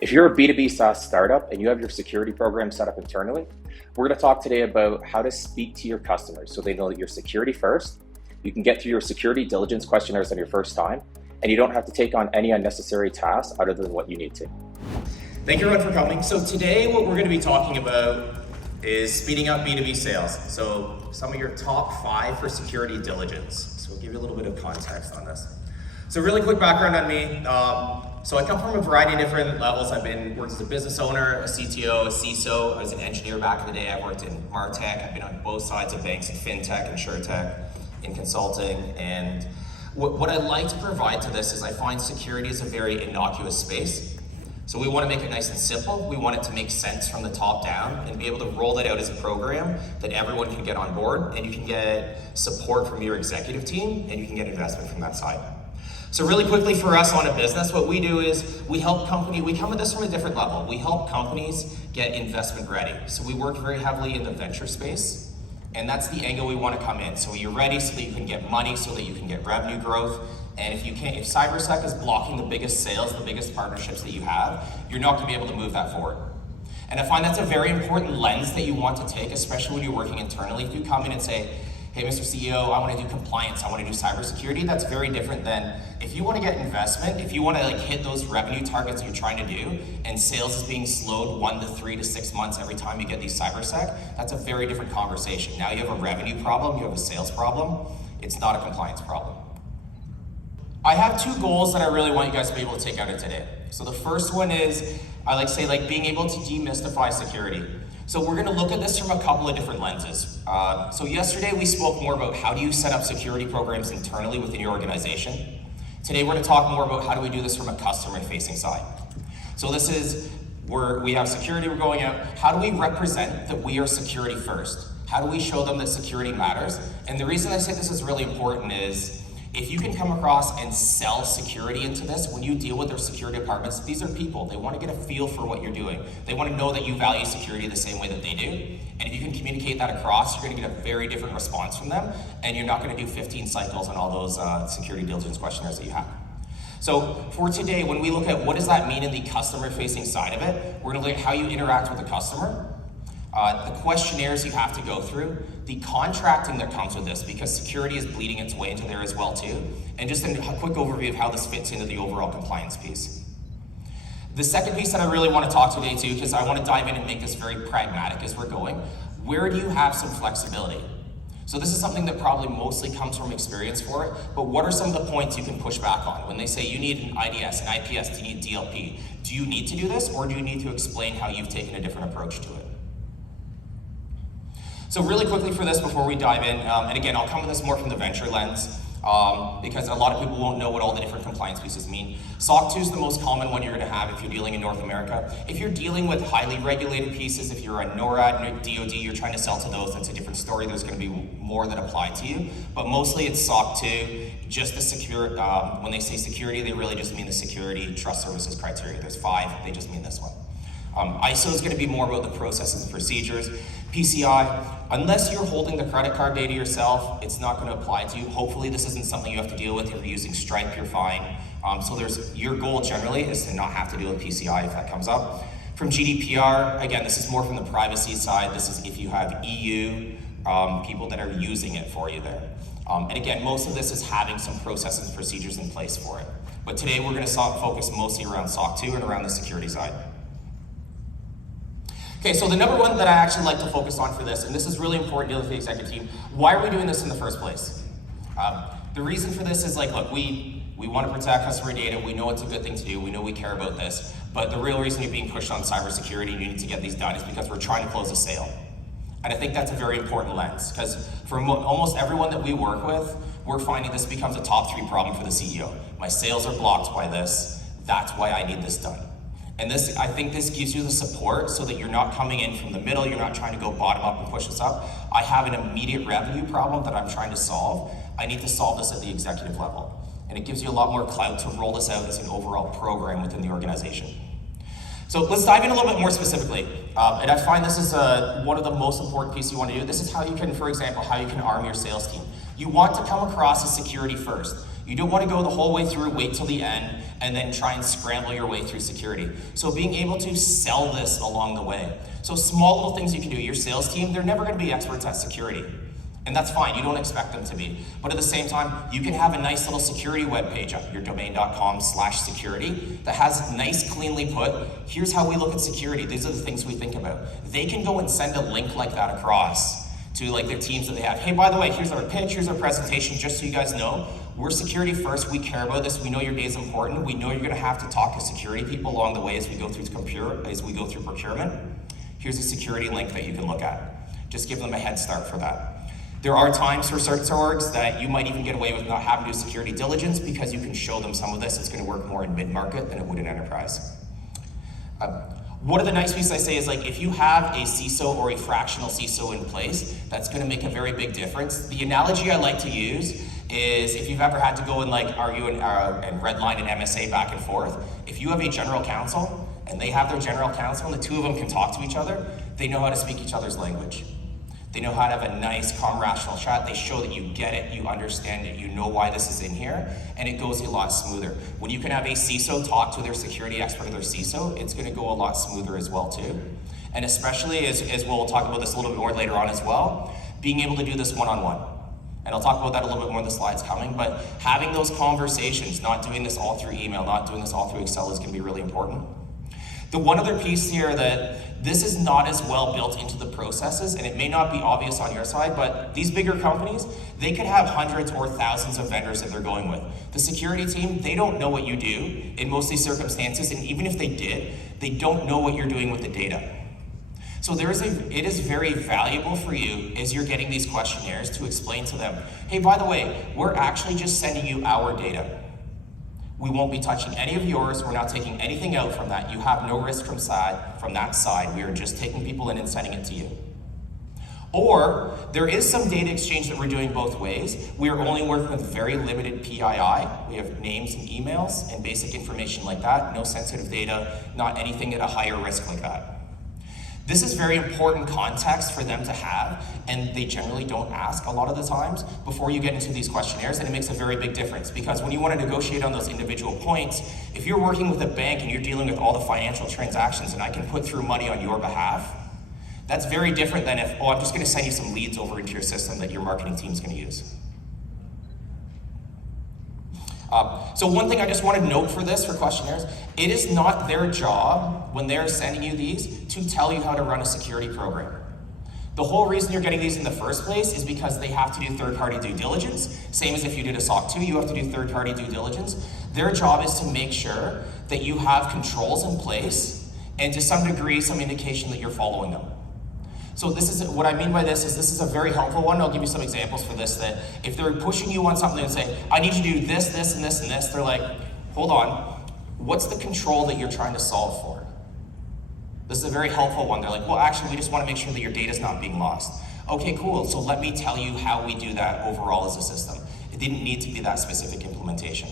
If you're a B2B SaaS startup and you have your security program set up internally, we're going to talk today about how to speak to your customers so they know that you're security first, you can get through your security diligence questionnaires on your first time, and you don't have to take on any unnecessary tasks other than what you need to. Thank you everyone for coming. So today what we're going to be talking about is speeding up B2B sales. So some of your top 5 for security diligence. So we'll give you a little bit of context on this. So really quick background on me. So I come from a variety of different levels. I've worked as a business owner, a CTO, a CISO. I was an engineer back in the day. I've worked in MarTech. I've been on both sides of banks, in FinTech, InsurTech, in consulting. And what I like to provide to this is I find security is a very innocuous space. So we want to make it nice and simple. We want it to make sense from the top down and be able to roll that out as a program that everyone can get on board, and you can get support from your executive team, and you can get investment from that side. So really quickly for us on a business, what we do is we help we come at this from a different level. We help companies get investment ready. So we work very heavily in the venture space, and that's the angle we want to come in. So you're ready so that you can get money, so that you can get revenue growth. And if CyberSec is blocking the biggest sales, the biggest partnerships that you have, you're not going to be able to move that forward. And I find that's a very important lens that you want to take, especially when you're working internally. If you come in and say, hey, Mr. CEO, I want to do compliance, I want to do cybersecurity, that's very different than if you want to get investment, if you want to hit those revenue targets you're trying to do, and sales is being slowed 1 to 3 to 6 months every time you get these CyberSec, that's a very different conversation. Now you have a revenue problem, you have a sales problem, it's not a compliance problem. I have 2 goals that I really want you guys to be able to take out of today. So the first one is, I like to say, being able to demystify security. So we're going to look at this from a couple of different lenses. So yesterday we spoke more about how do you set up security programs internally within your organization. Today we're going to talk more about how do we do this from a customer-facing side. So this is where we have security, we're going out. How do we represent that we are security first? How do we show them that security matters? And the reason I say this is really important is, if you can come across and sell security into this, when you deal with their security departments, these are people. They want to get a feel for what you're doing. They want to know that you value security the same way that they do. And if you can communicate that across, you're going to get a very different response from them, and you're not going to do 15 cycles on all those security diligence questionnaires that you have. So for today, when we look at what does that mean in the customer-facing side of it, we're going to look at how you interact with the customer, the questionnaires you have to go through, the contracting that comes with this, because security is bleeding its way into there as well too, and just a quick overview of how this fits into the overall compliance piece. The second piece that I really want to talk today too, because I want to dive in and make this very pragmatic as we're going, where do you have some flexibility? So this is something that probably mostly comes from experience for it, but what are some of the points you can push back on? When they say you need an IDS, an IPS, do you need DLP? Do you need to do this, or do you need to explain how you've taken a different approach to it? So really quickly for this before we dive in, and again, I'll come at this more from the venture lens, because a lot of people won't know what all the different compliance pieces mean. SOC-2 is the most common one you're going to have if you're dealing in North America. If you're dealing with highly regulated pieces, if you're a NORAD, DOD, you're trying to sell to those, that's a different story. There's going to be more that apply to you, but mostly it's SOC-2, just the secure, when they say security, they really just mean the security trust services criteria. There's 5, they just mean this one. ISO is going to be more about the processes and procedures. PCI, unless you're holding the credit card data yourself, it's not going to apply to you. Hopefully this isn't something you have to deal with. If you're using Stripe, you're fine. So your goal generally is to not have to deal with PCI if that comes up. From GDPR, again, this is more from the privacy side. This is if you have EU people that are using it for you there. And again, most of this is having some processes and procedures in place for it. But today we're going to focus mostly around SOC 2 and around the security side. Okay, so the number one that I actually like to focus on for this, and this is really important dealing with the executive team, why are we doing this in the first place? The reason for this is look, we want to protect customer data, we know it's a good thing to do, we know we care about this, but the real reason you're being pushed on cybersecurity and you need to get these done is because we're trying to close a sale. And I think that's a very important lens, because for almost everyone that we work with, we're finding this becomes a top 3 problem for the CEO. My sales are blocked by this, that's why I need this done. And I think this gives you the support so that you're not coming in from the middle, you're not trying to go bottom up and push this up. I have an immediate revenue problem that I'm trying to solve. I need to solve this at the executive level. And it gives you a lot more clout to roll this out as an overall program within the organization. So let's dive in a little bit more specifically. And I find this is one of the most important pieces you want to do. This is how you can, for example, how you can arm your sales team. You want to come across as security first. You don't want to go the whole way through, wait till the end, and then try and scramble your way through security. So being able to sell this along the way. So small little things you can do. Your sales team, they're never going to be experts at security. And that's fine, you don't expect them to be. But at the same time, you can have a nice little security web page up, your domain.com/security, that has nice, cleanly put, here's how we look at security, these are the things we think about. They can go and send a link like that across to like their teams that they have. Hey, by the way, here's our pitch, here's our presentation, just so you guys know, we're security first, we care about this, we know your day is important, we know you're gonna have to talk to security people along the way as we go through procurement. Here's a security link that you can look at. Just give them a head start for that. There are times for certain orgs that you might even get away with not having to do security diligence because you can show them some of this. It's going to work more in mid-market than it would in enterprise. One of the nice pieces I say is like if you have a CISO or a fractional CISO in place, that's going to make a very big difference. The analogy I like to use is if you've ever had to go and like argue and redline an MSA back and forth, if you have a general counsel and they have their general counsel and the two of them can talk to each other, they know how to speak each other's language. They know how to have a nice, calm, rational chat. They show that you get it, you understand it, you know why this is in here, and it goes a lot smoother. When you can have a CISO talk to their security expert or their CISO, it's gonna go a lot smoother as well too. And especially, as we'll talk about this a little bit more later on as well, being able to do this one-on-one. And I'll talk about that a little bit more in the slides coming, but having those conversations, not doing this all through email, not doing this all through Excel is gonna be really important. The one other piece here that this is not as well built into the processes, and it may not be obvious on your side, but these bigger companies, they could have hundreds or thousands of vendors that they're going with. The security team, they don't know what you do in most of these circumstances, and even if they did, they don't know what you're doing with the data. So it is very valuable for you as you're getting these questionnaires to explain to them, hey, by the way, we're actually just sending you our data. We won't be touching any of yours. We're not taking anything out from that. You have no risk from that side. We are just taking people in and sending it to you. Or there is some data exchange that we're doing both ways. We are only working with very limited PII. We have names and emails and basic information like that. No sensitive data, not anything at a higher risk like that. This is very important context for them to have, and they generally don't ask a lot of the times before you get into these questionnaires, and it makes a very big difference because when you want to negotiate on those individual points, if you're working with a bank and you're dealing with all the financial transactions and I can put through money on your behalf, that's very different than if, oh, I'm just going to send you some leads over into your system that your marketing team's going to use. So one thing I just want to note for this, for questionnaires, it is not their job when they're sending you these to tell you how to run a security program. The whole reason you're getting these in the first place is because they have to do third-party due diligence. Same as if you did a SOC-2, you have to do third-party due diligence. Their job is to make sure that you have controls in place and to some degree, some indication that you're following them. So this is, what I mean by this is a very helpful one. I'll give you some examples for this, that if they're pushing you on something and say, I need you to do this, this, and this, and this, they're like, hold on, what's the control that you're trying to solve for? This is a very helpful one. They're like, well, actually, we just want to make sure that your data's not being lost. Okay, cool, so let me tell you how we do that overall as a system. It didn't need to be that specific implementation.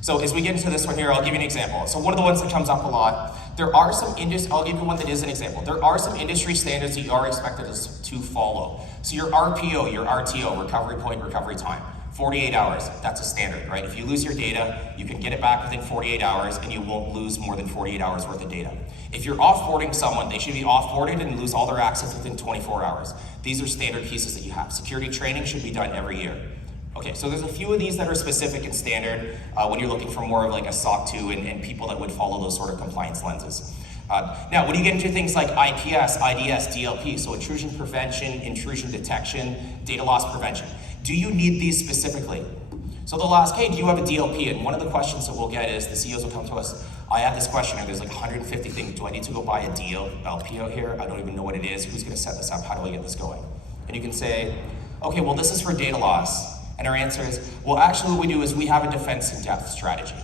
So as we get into this one here, I'll give you an example. So one of the ones that comes up a lot, there are some I'll give you one that is an example. There are some industry standards that you are expected to follow. So your RPO, your RTO, recovery point, recovery time, 48 hours, that's a standard, right? If you lose your data, you can get it back within 48 hours and you won't lose more than 48 hours worth of data. If you're offboarding someone, they should be offboarded and lose all their access within 24 hours. These are standard pieces that you have. Security training should be done every year. Okay, so there's a few of these that are specific and standard when you're looking for more of like a SOC-2 and people that would follow those sort of compliance lenses. Now, when you get into things like IPS, IDS, DLP, so intrusion prevention, intrusion detection, data loss prevention, do you need these specifically? So they'll ask, hey, do you have a DLP? And one of the questions that we'll get is the CEOs will come to us, I have this question, and there's like 150 things. Do I need to go buy a DLP out here? I don't even know what it is. Who's gonna set this up? How do I get this going? And you can say, okay, well, this is for data loss. And our answer is, well, actually what we do is we have a defense in depth strategy,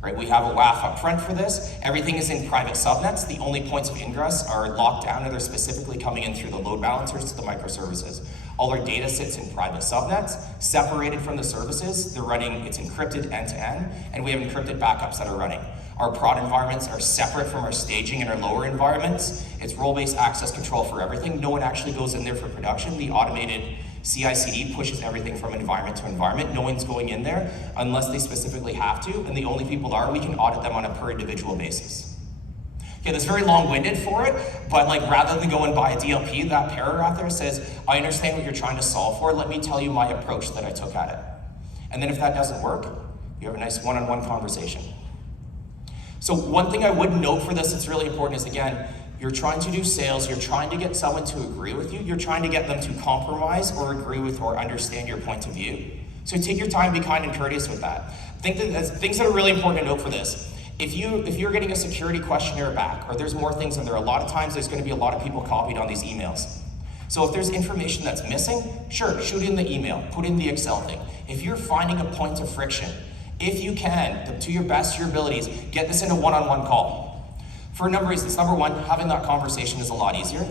right? We have a WAF up front for this. Everything is in private subnets. The only points of ingress are locked down and they're specifically coming in through the load balancers to the microservices. All our data sits in private subnets, separated from the services. They're running, it's encrypted end to end, and we have encrypted backups that are running. Our prod environments are separate from our staging and our lower environments. It's role-based access control for everything. No one actually goes in there for production. The automated CI/CD pushes everything from environment to environment. No one's going in there unless they specifically have to, and the only people are, we can audit them on a per individual basis. Okay, that's very long-winded for it, but like rather than go and buy a DLP, that paragraph there says, I understand what you're trying to solve for, let me tell you my approach that I took at it. And then if that doesn't work, you have a nice one-on-one conversation. So one thing I would note for this that's really important is, again, you're trying to do sales, you're trying to get someone to agree with you, you're trying to get them to compromise or agree with or understand your point of view. So take your time, be kind and courteous with that. Things that are really important to note for this. If you're getting a security questionnaire back, or there's more things in there, a lot of times there's gonna be a lot of people copied on these emails. So if there's information that's missing, sure, shoot in the email, put in the Excel thing. If you're finding a point of friction, if you can, to your best of your abilities, get this in a one-on-one call. For a number of reasons. Number one, having that conversation is a lot easier.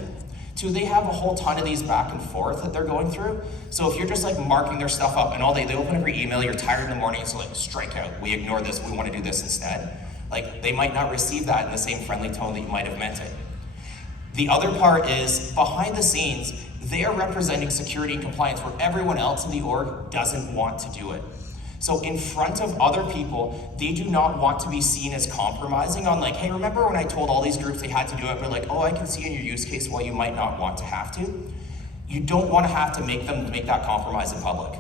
Two, they have a whole ton of these back and forth that they're going through. So if you're just like marking their stuff up and all day, they open up your email, you're tired in the morning, so like strike out, we ignore this, we want to do this instead. Like they might not receive that in the same friendly tone that you might have meant it. The other part is behind the scenes, they are representing security and compliance where everyone else in the org doesn't want to do it. So in front of other people, they do not want to be seen as compromising on like, hey, remember when I told all these groups they had to do it, but like, oh, I can see in your use case why you might not want to have to. You don't want to have to make them make that compromise in public.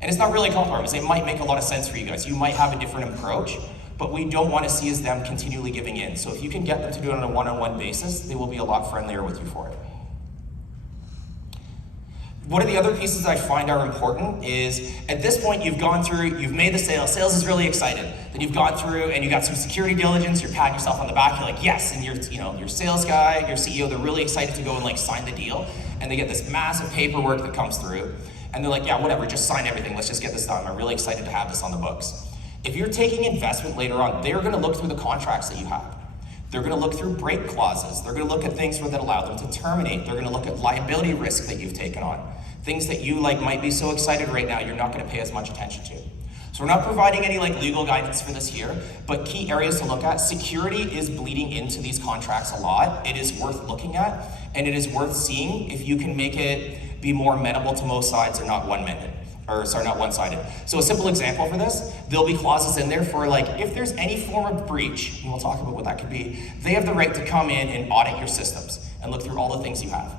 And it's not really a compromise. It might make a lot of sense for you guys. You might have a different approach, but we don't want to see as them continually giving in. So if you can get them to do it on a one-on-one basis, they will be a lot friendlier with you for it. One of the other pieces I find are important is, at this point you've gone through, you've made the sale, sales is really excited. Then you've gone through and you got some security diligence, you're patting yourself on the back, you're like, yes, and your sales guy, your CEO, they're really excited to go and like sign the deal, and they get this massive paperwork that comes through, and they're like, yeah, whatever, just sign everything, let's just get this done. I'm really excited to have this on the books. If you're taking investment later on, they're gonna look through the contracts that you have. They're gonna look through break clauses. They're gonna look at things that allow them to terminate. They're gonna look at liability risk that you've taken on. Things that you like might be so excited right now, you're not gonna pay as much attention to. So we're not providing any like legal guidance for this here, but key areas to look at. Security is bleeding into these contracts a lot. It is worth looking at, and it is worth seeing if you can make it be more amenable to most sides or not one-sided. So a simple example for this, there'll be clauses in there for like, if there's any form of breach, and we'll talk about what that could be, they have the right to come in and audit your systems and look through all the things you have.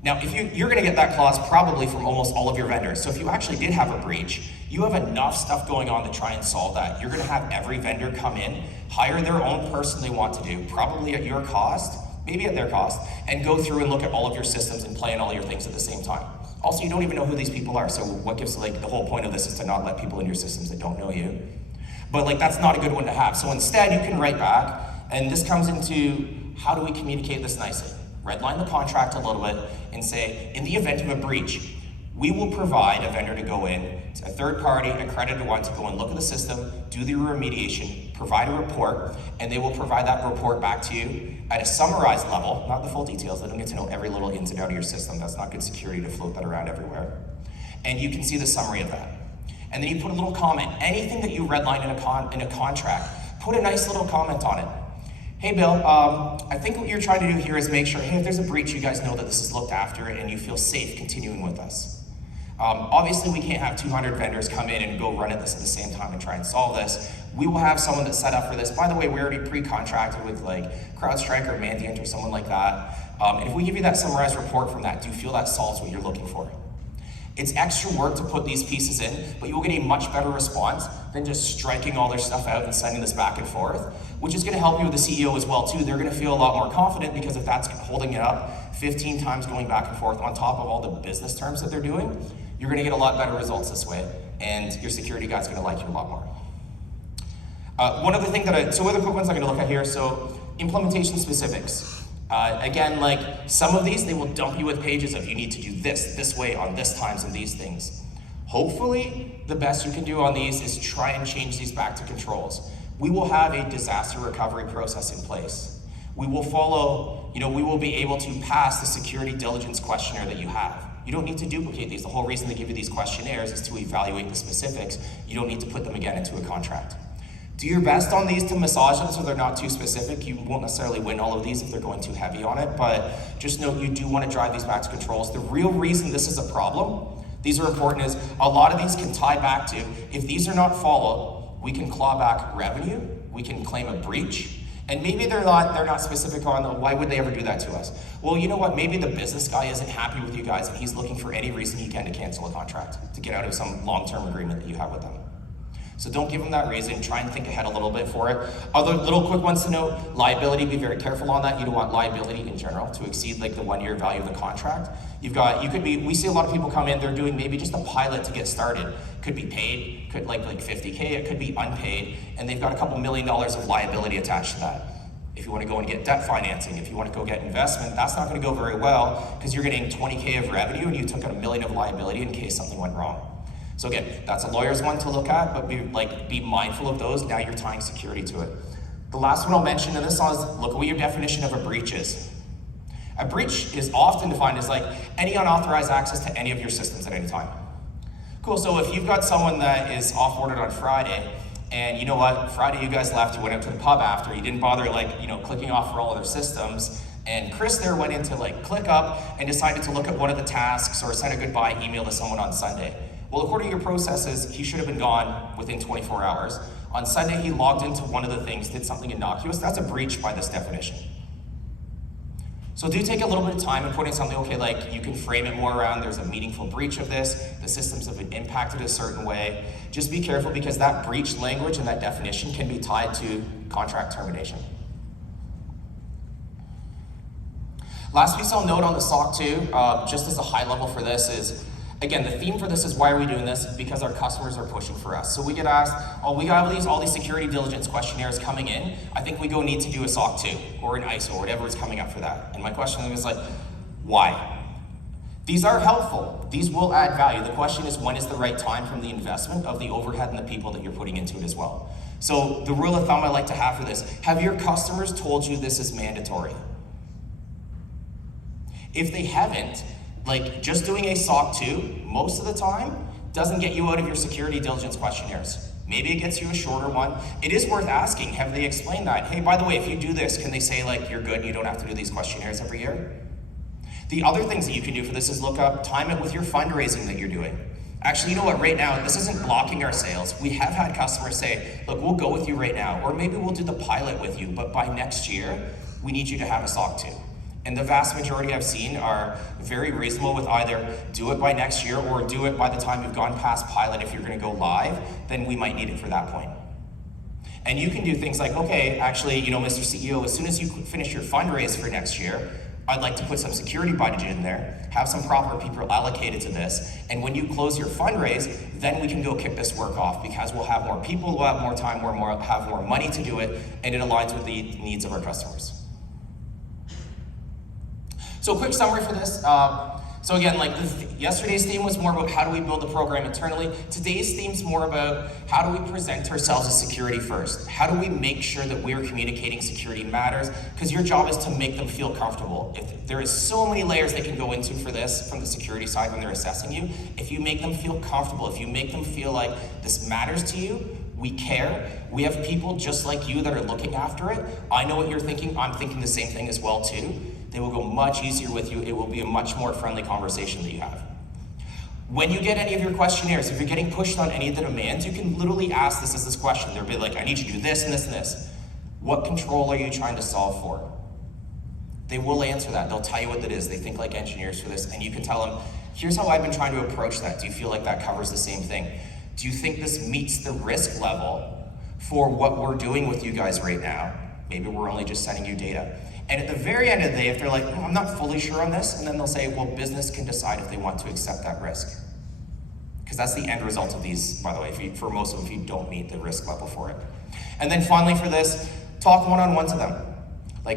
Now, if you're gonna get that clause probably from almost all of your vendors. So if you actually did have a breach, you have enough stuff going on to try and solve that. You're gonna have every vendor come in, hire their own person they want to do, probably at your cost, maybe at their cost, and go through and look at all of your systems and plan all your things at the same time. Also, you don't even know who these people are, so what gives, like, the whole point of this is to not let people in your systems that don't know you. But like, that's not a good one to have. So instead, you can write back, and this comes into how do we communicate this nicely? Redline the contract a little bit and say, in the event of a breach, we will provide a vendor to go in, a third party, an accredited one to go and look at the system, do the remediation, provide a report, and they will provide that report back to you at a summarized level, not the full details. They don't get to know every little ins and out of your system. That's not good security to float that around everywhere. And you can see the summary of that. And then you put a little comment. Anything that you redline in a contract, put a nice little comment on it. Hey Bill, I think what you're trying to do here is make sure, hey, if there's a breach, you guys know that this is looked after and you feel safe continuing with us. Obviously, we can't have 200 vendors come in and go run at this at the same time and try and solve this. We will have someone that's set up for this. By the way, we already pre-contracted with like CrowdStrike or Mandiant or someone like that. And if we give you that summarized report from that, do you feel that solves what you're looking for? It's extra work to put these pieces in, but you'll get a much better response than just striking all their stuff out and sending this back and forth, which is gonna help you with the CEO as well too. They're gonna feel a lot more confident because if that's holding it up 15 times going back and forth on top of all the business terms that they're doing, you're gonna get a lot better results this way, and your security guy's gonna like you a lot more. One other thing so other quick ones I'm gonna look at here, so implementation specifics. Again, like some of these, they will dump you with pages of you need to do this way on this times and these things. Hopefully, the best you can do on these is try and change these back to controls. We will have a disaster recovery process in place. We will follow, we will be able to pass the security diligence questionnaire that you have. You don't need to duplicate these. The whole reason they give you these questionnaires is to evaluate the specifics. You don't need to put them again into a contract. Do your best on these to massage them so they're not too specific. You won't necessarily win all of these if they're going too heavy on it, but just note you do want to drive these back to controls. The real reason this is a problem, These are important as a lot of these can tie back to, if these are not followed, we can claw back revenue, we can claim a breach, and maybe they're not specific on why would they ever do that to us. Well, you know what, maybe the business guy isn't happy with you guys and he's looking for any reason he can to cancel a contract, to get out of some long-term agreement that you have with them. So don't give them that reason, try and think ahead a little bit for it. Other little quick ones to note, liability, be very careful on that. You don't want liability in general to exceed like the 1 year value of the contract. We see a lot of people come in, they're doing maybe just a pilot to get started. Could be paid, could like $50K, it could be unpaid, and they've got a couple $1 million of liability attached to that. If you want to go and get debt financing, if you want to go get investment, that's not going to go very well because you're getting 20K of revenue and you took out $1 million of liability in case something went wrong. So again, that's a lawyer's one to look at, but be mindful of those. Now you're tying security to it. The last one I'll mention in this is look at what your definition of a breach is. A breach is often defined as like any unauthorized access to any of your systems at any time. Cool, so if you've got someone that is off-boarded on Friday, and you know what, Friday you guys left, you went out to the pub after, you didn't bother clicking off for all of their systems, and Chris there went into ClickUp and decided to look at one of the tasks or send a goodbye email to someone on Sunday. Well, according to your processes, he should have been gone within 24 hours. On Sunday, he logged into one of the things, did something innocuous. That's a breach by this definition. So do take a little bit of time and put in something, okay, like you can frame it more around there's a meaningful breach of this, the systems have been impacted a certain way. Just be careful because that breach language and that definition can be tied to contract termination. Last piece I'll note on the SOC-2, just as a high level for this is, again, the theme for this is why are we doing this? Because our customers are pushing for us. So we get asked, oh, we got all these security diligence questionnaires coming in. I think we need to do a SOC-2 or an ISO or whatever is coming up for that. And my question is why? These are helpful. These will add value. The question is, when is the right time from the investment of the overhead and the people that you're putting into it as well? So the rule of thumb I like to have for this, have your customers told you this is mandatory? If they haven't, just doing a SOC-2, most of the time, doesn't get you out of your security diligence questionnaires. Maybe it gets you a shorter one. It is worth asking, have they explained that? Hey, by the way, if you do this, can they say you're good and you don't have to do these questionnaires every year? The other things that you can do for this is time it with your fundraising that you're doing. Actually, you know what, right now, this isn't blocking our sales. We have had customers say, look, we'll go with you right now, or maybe we'll do the pilot with you, but by next year, we need you to have a SOC-2. And the vast majority I've seen are very reasonable with either do it by next year or do it by the time you've gone past pilot. If you're going to go live, then we might need it for that point. And you can do things like, okay, actually, Mr. CEO, as soon as you finish your fundraise for next year, I'd like to put some security budget in there, have some proper people allocated to this, and when you close your fundraise, then we can go kick this work off because we'll have more people, we'll have more time, we'll have more money to do it, and it aligns with the needs of our customers. So quick summary for this. So again, yesterday's theme was more about how do we build the program internally. Today's theme's more about how do we present ourselves as security first? How do we make sure that we're communicating security matters? Because your job is to make them feel comfortable. If there is so many layers they can go into for this from the security side when they're assessing you. If you make them feel comfortable, if you make them feel like this matters to you, we care. We have people just like you that are looking after it. I know what you're thinking. I'm thinking the same thing as well too. They will go much easier with you. It will be a much more friendly conversation that you have. When you get any of your questionnaires, if you're getting pushed on any of the demands, you can literally ask this question. They'll be like, I need you to do this and this and this. What control are you trying to solve for? They will answer that. They'll tell you what it is. They think like engineers for this, and you can tell them, here's how I've been trying to approach that. Do you feel like that covers the same thing? Do you think this meets the risk level for what we're doing with you guys right now? Maybe we're only just sending you data. And at the very end of the day, if they're like, I'm not fully sure on this, and then they'll say, well, business can decide if they want to accept that risk. Because that's the end result of these, by the way, for most of them, if you don't meet the risk level for it. And then finally for this, talk one-on-one to them.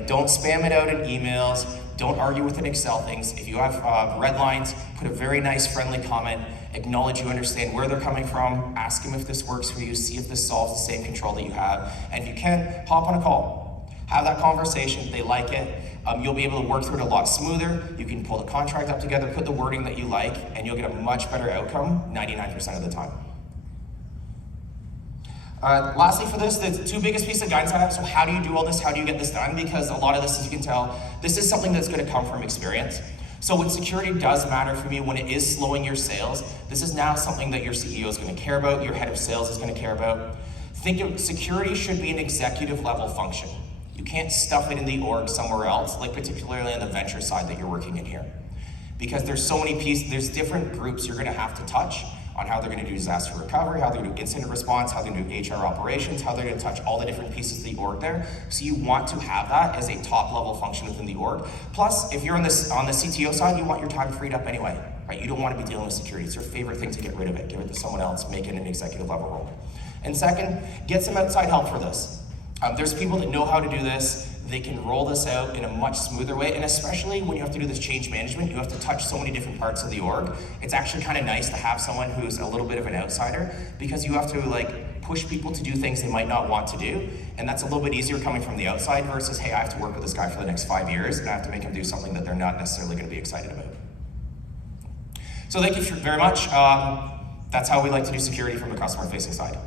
Don't spam it out in emails, don't argue with an Excel things. If you have red lines, put a very nice friendly comment, acknowledge you understand where they're coming from, ask them if this works for you, see if this solves the same control that you have, and if you can, hop on a call. Have that conversation, if they like it, you'll be able to work through it a lot smoother. You can pull the contract up together, put the wording that you like, and you'll get a much better outcome 99% of the time. Lastly for this, the two biggest pieces of guidance I have, so how do you do all this? How do you get this done? Because a lot of this, as you can tell, this is something that's gonna come from experience. So when security does matter for me, when it is slowing your sales, this is now something that your CEO is going to care about, your head of sales is going to care about. Think of security should be an executive level function. You can't stuff it in the org somewhere else, like particularly on the venture side that you're working in here. Because there's so many pieces, there's different groups you're going to have to touch on how they're going to do disaster recovery, how they're going to do incident response, how they're going to do HR operations, how they're going to touch all the different pieces of the org there. So you want to have that as a top level function within the org. Plus, if you're on the CTO side, you want your time freed up anyway, right? You don't want to be dealing with security. It's your favorite thing to get rid of it. Give it to someone else, make it an executive level role. And second, get some outside help for this. There's people that know how to do this. They can roll this out in a much smoother way, and especially when you have to do this change management, you have to touch so many different parts of the org. It's actually kind of nice to have someone who's a little bit of an outsider, because you have to like push people to do things they might not want to do, and that's a little bit easier coming from the outside versus, hey, I have to work with this guy for the next 5 years, and I have to make him do something that they're not necessarily going to be excited about. So thank you very much. That's how we like to do security from the customer-facing side.